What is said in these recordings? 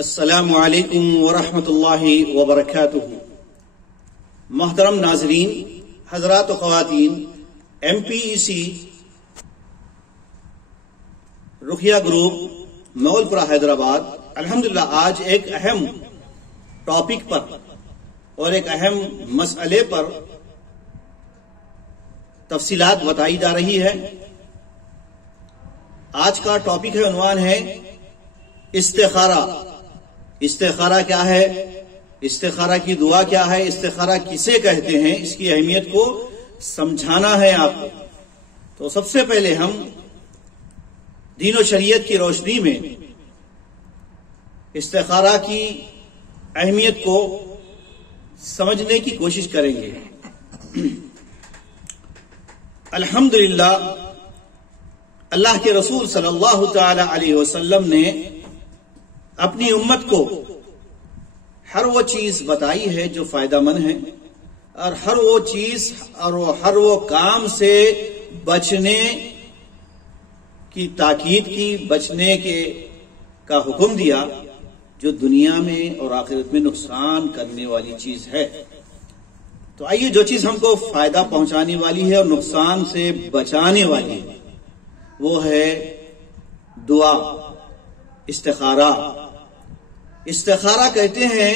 السلام علیکم ورحمۃ اللہ وبرکاتہ۔ محترم ناظرین، حضرات و خواتین، MPEC رقیہ گروپ مغل پورہ حیدرآباد الحمدللہ آج ایک اہم ٹاپک پر اور ایک اہم مسئلے پر تفصیلات بتائی جا رہی ہے۔ آج کا ٹاپک ہے، عنوان ہے استخارہ۔ استخارہ کیا ہے؟ استخارہ کی دعا کیا ہے؟ استخارہ کسے کہتے ہیں؟ اس کی اہمیت کو سمجھانا ہے آپ کو۔ تو سب سے پہلے ہم دین و شریعت کی روشنی میں استخارہ کی اہمیت کو سمجھنے کی کوشش کریں گے۔ الحمدللہ اللہ کے رسول صلی اللہ تعالی علیہ وسلم نے اپنی امت کو ہر وہ چیز بتائی ہے جو فائدہ مند ہے، اور ہر وہ چیز اور ہر وہ کام سے بچنے کی تاکید کی، بچنے کا حکم دیا جو دنیا میں اور آخرت میں نقصان کرنے والی چیز ہے۔ تو آئیے، جو چیز ہم کو فائدہ پہنچانے والی ہے اور نقصان سے بچانے والی ہے وہ ہے دعا، استخارہ۔ استخارہ کہتے ہیں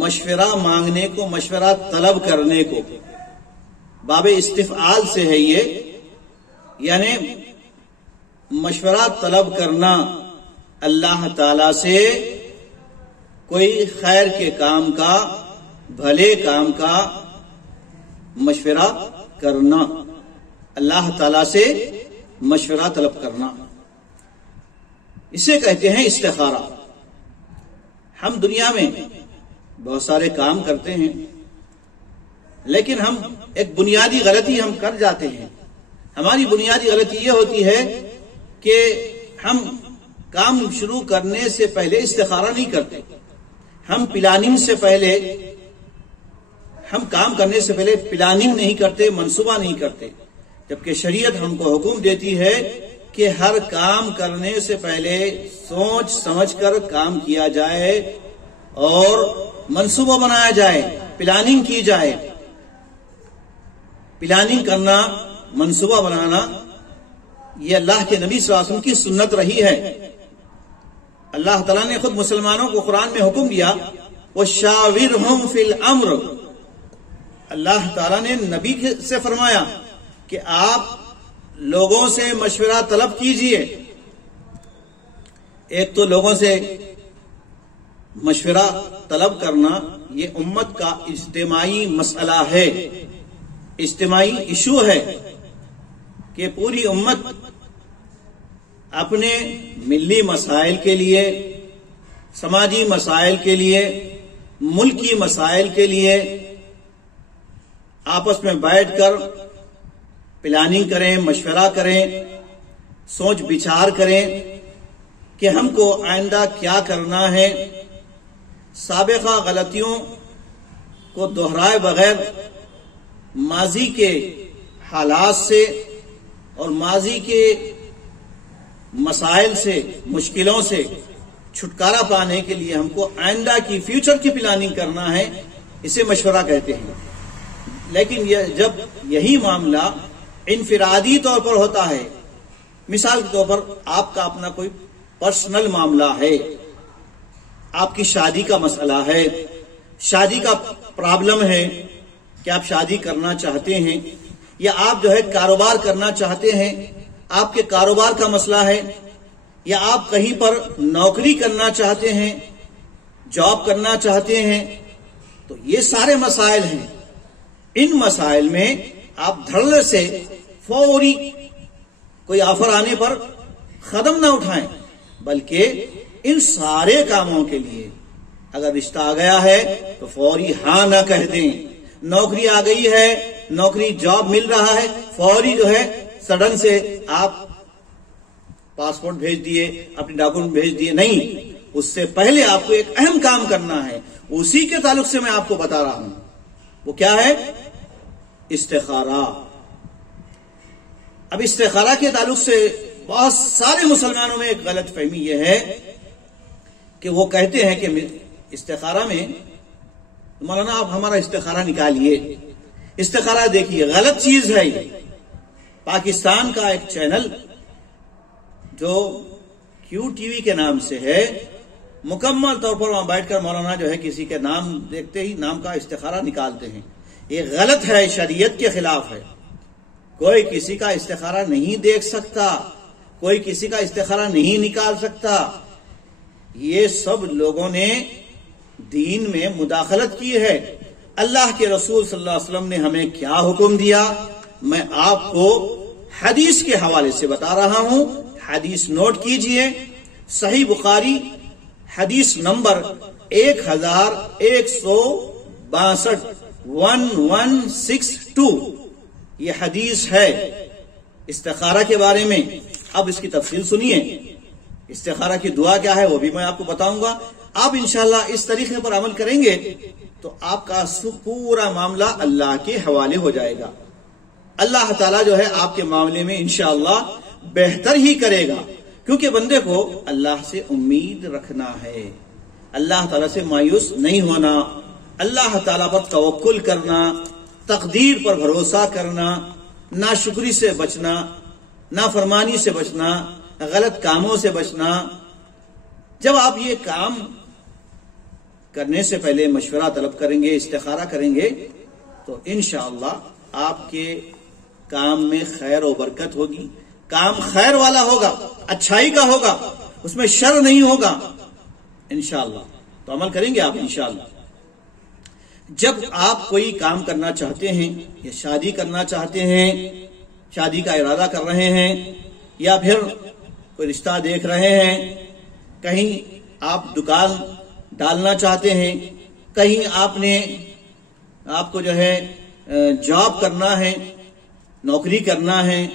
مشورہ مانگنے کو، مشورہ طلب کرنے کو۔ باب استفعال سے ہے یہ، یعنی مشورہ طلب کرنا، اللہ تعالی سے کوئی خیر کے کام کا، بھلے کام کا مشورہ کرنا، اللہ تعالی سے مشورہ طلب کرنا، اسے کہتے ہیں استخارہ۔ ہم دنیا میں بہت سارے کام کرتے ہیں، لیکن ہم ایک بنیادی غلطی ہم کر جاتے ہیں۔ ہماری بنیادی غلطی یہ ہوتی ہے کہ ہم کام شروع کرنے سے پہلے استخارہ نہیں کرتے۔ ہم پلاننگ سے پہلے، ہم کام کرنے سے پہلے پلاننگ نہیں کرتے، منصوبہ نہیں کرتے، جبکہ شریعت ہم کو حکم دیتی ہے کہ ہر کام کرنے سے پہلے سوچ سمجھ کر کام کیا جائے اور منصوبہ بنایا جائے، پلاننگ کی جائے۔ پلاننگ کرنا، منصوبہ بنانا، یہ اللہ کے نبی صلی اللہ علیہ وسلم کی سنت رہی ہے۔ اللہ تعالیٰ نے خود مسلمانوں کو قرآن میں حکم دیا، وَشَاوِرْهُمْ فِي الْأَمْرِ۔ اللہ تعالیٰ نے نبی سے فرمایا کہ آپ لوگوں سے مشورہ طلب کیجئے۔ ایک تو لوگوں سے مشورہ طلب کرنا یہ امت کا اجتماعی مسئلہ ہے، اجتماعی ایشو ہے کہ پوری امت اپنے ملی مسائل کے لیے، سماجی مسائل کے لیے، ملکی مسائل کے لیے آپس میں بیٹھ کر پلاننگ کریں، مشورہ کریں، سوچ بچار کریں کہ ہم کو آئندہ کیا کرنا ہے۔ سابقہ غلطیوں کو دہرائے بغیر ماضی کے حالات سے اور ماضی کے مسائل سے، مشکلوں سے چھٹکارا پانے کے لیے ہم کو آئندہ کی، فیوچر کی پلاننگ کرنا ہے، اسے مشورہ کہتے ہیں۔ لیکن جب یہی معاملہ انفرادی طور پر ہوتا ہے، مثال کے طور پر آپ کا اپنا کوئی پرسنل معاملہ ہے، آپ کی شادی کا مسئلہ ہے، شادی کا پرابلم ہے کہ آپ شادی کرنا چاہتے ہیں، یا آپ جو ہے کاروبار کرنا چاہتے ہیں، آپ کے کاروبار کا مسئلہ ہے، یا آپ کہیں پر نوکری کرنا چاہتے ہیں، جاب کرنا چاہتے ہیں، تو یہ سارے مسائل ہیں۔ ان مسائل میں آپ دھڑلے سے فوری کوئی آفر آنے پر قدم نہ اٹھائیں، بلکہ ان سارے کاموں کے لیے اگر رشتہ آ گیا ہے تو فوری ہاں نہ کہہ دیں۔ نوکری آ گئی ہے، نوکری جاب مل رہا ہے، فوری جو ہے سڈن سے آپ پاسپورٹ بھیج دیے، اپنے ڈاکومنٹ بھیج دیے، نہیں۔ اس سے پہلے آپ کو ایک اہم کام کرنا ہے، اسی کے تعلق سے میں آپ کو بتا رہا ہوں۔ وہ کیا ہے؟ استخارہ۔ اب استخارہ کے تعلق سے بہت سارے مسلمانوں میں ایک غلط فہمی یہ ہے کہ وہ کہتے ہیں کہ استخارہ میں مولانا آپ ہمارا استخارہ نکالیے، استخارہ دیکھیے، غلط چیز ہے یہ۔ پاکستان کا ایک چینل جو کیو ٹی وی کے نام سے ہے، مکمل طور پر وہاں بیٹھ کر مولانا جو ہے کسی کے نام دیکھتے ہی نام کا استخارہ نکالتے ہیں۔ یہ غلط ہے، شریعت کے خلاف ہے۔ کوئی کسی کا استخارہ نہیں دیکھ سکتا، کوئی کسی کا استخارہ نہیں نکال سکتا۔ یہ سب لوگوں نے دین میں مداخلت کی ہے۔ اللہ کے رسول صلی اللہ علیہ وسلم نے ہمیں کیا حکم دیا، میں آپ کو حدیث کے حوالے سے بتا رہا ہوں۔ حدیث نوٹ کیجئے، صحیح بخاری حدیث نمبر 1162 1162 یہ حدیث ہے استخارہ کے بارے میں۔ اب اس کی تفصیل سنیے، استخارہ کی دعا کیا ہے وہ بھی میں آپ کو بتاؤں گا۔ آپ انشاءاللہ اس طریقے پر عمل کریں گے تو آپ کا پورا معاملہ اللہ کے حوالے ہو جائے گا۔ اللہ تعالیٰ جو ہے آپ کے معاملے میں انشاءاللہ بہتر ہی کرے گا، کیونکہ بندے کو اللہ سے امید رکھنا ہے، اللہ تعالیٰ سے مایوس نہیں ہونا، اللہ تعالیٰ پر توکل کرنا، تقدیر پر بھروسہ کرنا، ناشکری سے بچنا، نافرمانی سے بچنا، غلط کاموں سے بچنا۔ جب آپ یہ کام کرنے سے پہلے مشورہ طلب کریں گے، استخارہ کریں گے، تو انشاءاللہ آپ کے کام میں خیر و برکت ہوگی، کام خیر والا ہوگا، اچھائی کا ہوگا، اس میں شر نہیں ہوگا انشاءاللہ۔ تو عمل کریں گے آپ انشاءاللہ۔ جب آپ کوئی کام کرنا چاہتے ہیں یا شادی کرنا چاہتے ہیں، شادی کا ارادہ کر رہے ہیں، یا پھر کوئی رشتہ دیکھ رہے ہیں، کہیں آپ دکان ڈالنا چاہتے ہیں، کہیں آپ کو جو ہے جاب کرنا ہے، نوکری کرنا ہے،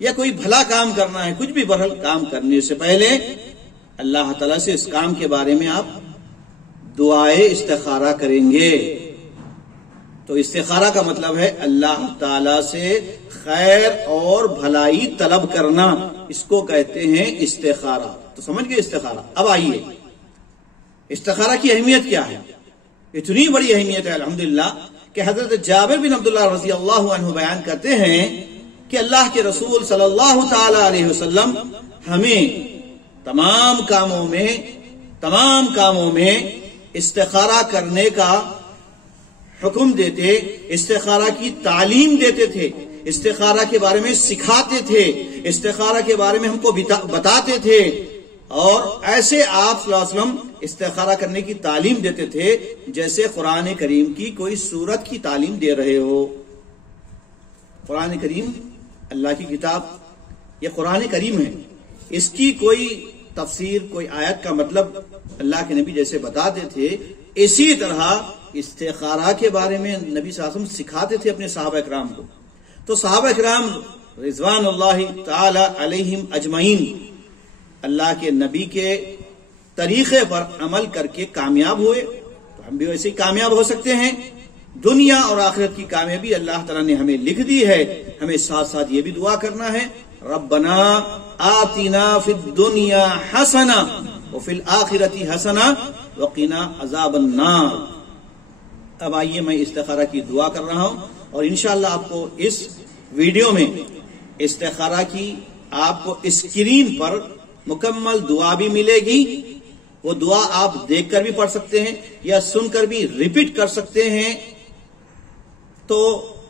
یا کوئی بھلا کام کرنا ہے، کچھ بھی بھلا کام کرنے سے پہلے اللہ تعالیٰ سے اس کام کے بارے میں آپ دعائے استخارہ کریں گے۔ تو استخارہ کا مطلب ہے اللہ تعالیٰ سے خیر اور بھلائی طلب کرنا، اس کو کہتے ہیں استخارہ۔ تو سمجھ گئے استخارہ؟ اب آئیے استخارہ کی اہمیت کیا ہے۔ اتنی بڑی اہمیت ہے الحمدللہ کہ حضرت جابر بن عبداللہ رضی اللہ عنہ بیان کرتے ہیں کہ اللہ کے رسول صلی اللہ تعالی علیہ وسلم ہمیں تمام کاموں میں استخارہ کرنے کا حکم دیتے، استخارہ کی تعلیم دیتے تھے، استخارہ کے بارے میں سکھاتے تھے، استخارہ کے بارے میں ہم کو بتاتے تھے، اور ایسے آپ صلی اللہ علیہ وسلم استخارہ کرنے کی تعلیم دیتے تھے جیسے قرآن کریم کی کوئی سورت کی تعلیم دے رہے ہو۔ قرآن کریم اللہ کی کتاب، یہ قرآن کریم ہے، اس کی کوئی تفسیر، کوئی آیت کا مطلب اللہ کے نبی جیسے بتاتے تھے، اسی طرح استخارہ کے بارے میں نبی صلی اللہ علیہ وسلم سکھاتے تھے اپنے صحابہ اکرام کو۔ تو صحابہ اکرام رضوان اللہ تعالی علیہم اجمعین اللہ کے نبی کے طریقے پر عمل کر کے کامیاب ہوئے، تو ہم بھی ویسے ہی کامیاب ہو سکتے ہیں۔ دنیا اور آخرت کی کامیابی اللہ تعالیٰ نے ہمیں لکھ دی ہے، ہمیں ساتھ ساتھ یہ بھی دعا کرنا ہے، ربنا آتنا فی الدنیا حسنہ وفی الآخرۃ حسنہ وقنا عذاب النار۔ اب آئیے میں استخارہ کی دعا کر رہا ہوں، اور انشاءاللہ آپ کو اس ویڈیو میں استخارہ کی آپ کو اسکرین پر مکمل دعا بھی ملے گی۔ وہ دعا آپ دیکھ کر بھی پڑھ سکتے ہیں یا سن کر بھی ریپیٹ کر سکتے ہیں۔ تو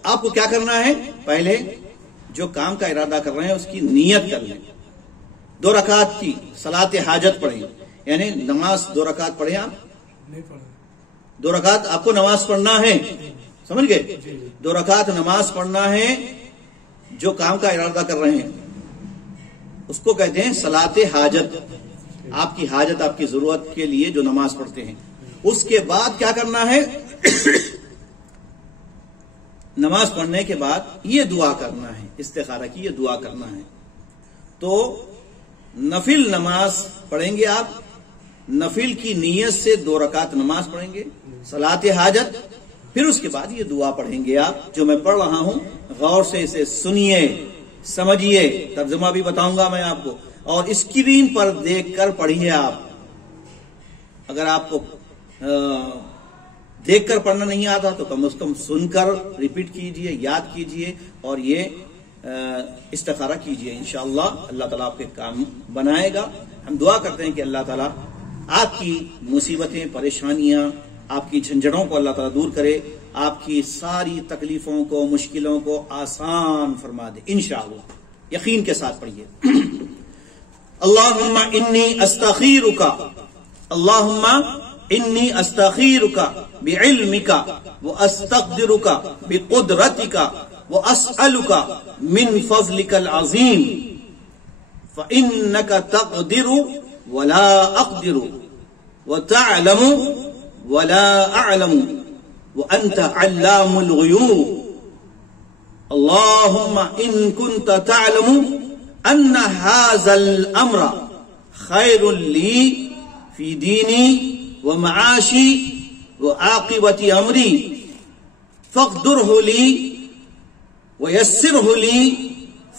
آپ کو کیا کرنا ہے، پہلے جو کام کا ارادہ کر رہے ہیں اس کی نیت کر لیں، 2 رکعت کی صلاۃ حاجت پڑھیں، یعنی نماز 2 رکعت پڑھیں۔ آپ 2 رکعت آپ کو نماز پڑھنا ہے، سمجھ گئے؟ 2 رکعت نماز پڑھنا ہے۔ جو کام کا ارادہ کر رہے ہیں اس کو کہتے ہیں صلاۃ حاجت، آپ کی حاجت، آپ کی ضرورت کے لیے جو نماز پڑھتے ہیں۔ اس کے بعد کیا کرنا ہے، نماز پڑھنے کے بعد یہ دعا کرنا ہے، استخارہ کی یہ دعا کرنا ہے۔ تو نفل نماز پڑھیں گے آپ، نفل کی نیت سے 2 رکعت نماز پڑھیں گے، صلاۃ حاجت، پھر اس کے بعد یہ دعا پڑھیں گے آپ جو میں پڑھ رہا ہوں۔ غور سے اسے سنیے، سمجھیے، ترجمہ بھی بتاؤں گا میں آپ کو، اور اسکرین پر دیکھ کر پڑھیے آپ، اگر آپ کو دیکھ کر پڑھنا نہیں آتا تو کم از کم سن کر ریپیٹ کیجئے، یاد کیجئے اور یہ استخارہ کیجئے. انشاءاللہ اللہ تعالیٰ آپ کے کام بنائے گا. ہم دعا کرتے ہیں کہ اللہ تعالیٰ آپ کی مصیبتیں، پریشانیاں، آپ کی جھنجھڑوں کو اللہ تعالیٰ دور کرے، آپ کی ساری تکلیفوں کو، مشکلوں کو آسان فرما دے انشاءاللہ. یقین کے ساتھ پڑھیے. اللہم انی استخیرک، اللہم انی استخیرک بعلمک واستقدرک بقدرتک واسألک من فضلک العظیم فإنک تقدر ولا اقدر وتعلم ولا اعلم وانت علام الغیوب. اللهم إن كنت تعلم أن هذا الأمر خير لي في ديني ومعاشي وعاقبة أمري فاقدره لي ويسره لي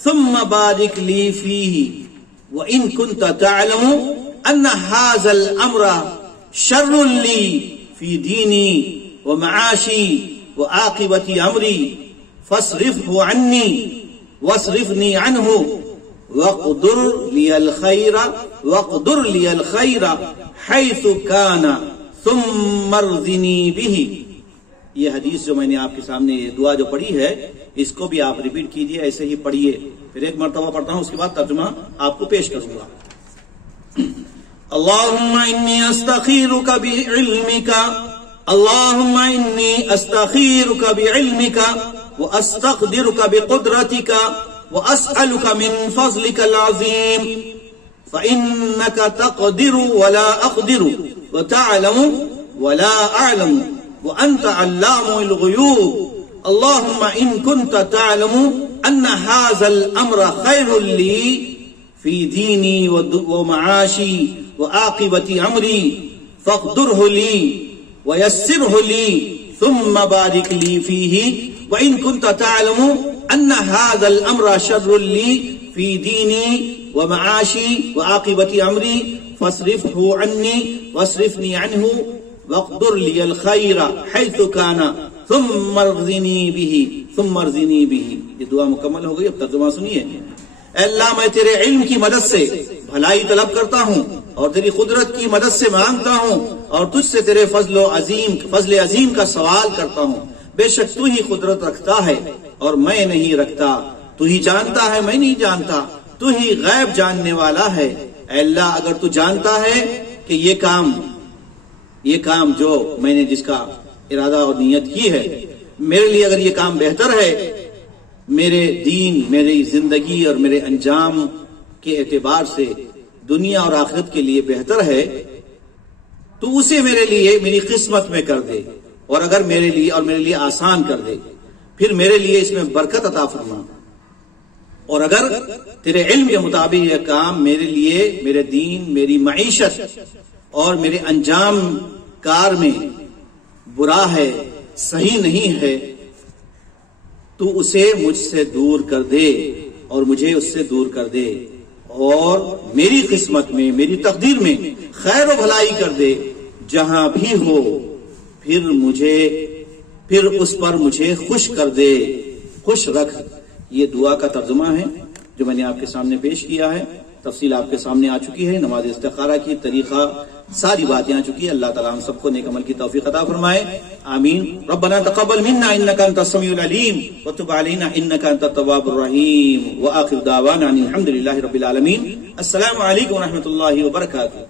ثم بارك لي فيه. وإن كنت تعلم أن هذا الأمر شر لي في ديني ومعاشي وعاقبة أمري فاصرفه عني واصرفني عنه واقدر لي الخير حيث كان ثم ارضني به. یہ حدیث جو میں نے آپ کے سامنے یہ دعا جو پڑھی ہے اس کو بھی آپ ریپیٹ کیجئے، ایسے ہی پڑھیے. پھر ایک مرتبہ پڑھتا ہوں، اس کے بعد ترجمہ آپ کو پیش کروں گا. اللهم انی استخیرک بعلمک، اللهم انی استخیرک بعلمک واستقدرك بقدرتك واسألك من فضلك العظيم فإنك تقدر ولا اقدر وتعلم ولا اعلم وانت علام الغيوب. اللهم ان كنت تعلم ان هذا الامر خير لي في ديني ومعاشي وعاقبة امري فاقدره لي ويسره لي ثم بارك لي فيه. وإن كنت تعلم أن هذا الأمر شر لي في ديني ومعاشي وعاقبة أمري فاصرفه عني واصرفني عنه واقدر لي الخير حيث كان ثم ارضني به ثم ارضني به. یہ دعا مکمل ہو گئی. اب ترجمہ سنیے. اے اللہ، میں تیرے علم کی مدد سے بھلائی طلب کرتا ہوں اور تیری قدرت کی مدد سے مانگتا ہوں اور تجھ سے تیرے فضل عظیم کا سوال کرتا ہوں. بے شک تو ہی قدرت رکھتا ہے اور میں نہیں رکھتا، تو ہی جانتا ہے میں نہیں جانتا، تو ہی غیب جاننے والا ہے. اے اللہ، اگر تو جانتا ہے کہ یہ کام جو میں نے جس کا ارادہ اور نیت کی ہے میرے لیے اگر یہ کام بہتر ہے، میرے دین، میری زندگی اور میرے انجام کے اعتبار سے دنیا اور آخرت کے لیے بہتر ہے، تو اسے میرے لیے میری قسمت میں کر دے اور اگر میرے لیے آسان کر دے، پھر میرے لیے اس میں برکت عطا فرما. اور اگر تیرے علم کے مطابق یہ کام میرے لیے، میرے دین، میری معیشت اور میرے انجام کار میں برا ہے، صحیح نہیں ہے، تو اسے مجھ سے دور کر دے اور مجھے اس سے دور کر دے اور میری قسمت میں، میری تقدیر میں خیر و بھلائی کر دے. جہاں بھی ہو پھر اس پر مجھے خوش کر دے، خوش رکھ. یہ دعا کا ترجمہ ہے جو میں نے آپ کے سامنے پیش کیا ہے. تفصیل آپ کے سامنے آ چکی ہے. نماز استخارہ کی طریقہ ساری باتیں آ چکی ہے. اللہ تعالیٰ ہم سب کو نیک عمل کی توفیق عطا فرمائے. آمین. ربنا تقبل منا انك انت السميع العليم وتب علينا انك انت التواب الرحيم. واخر دعوانا ان الحمد لله رب العالمين. السلام علیکم ورحمۃ اللہ وبرکاتہ.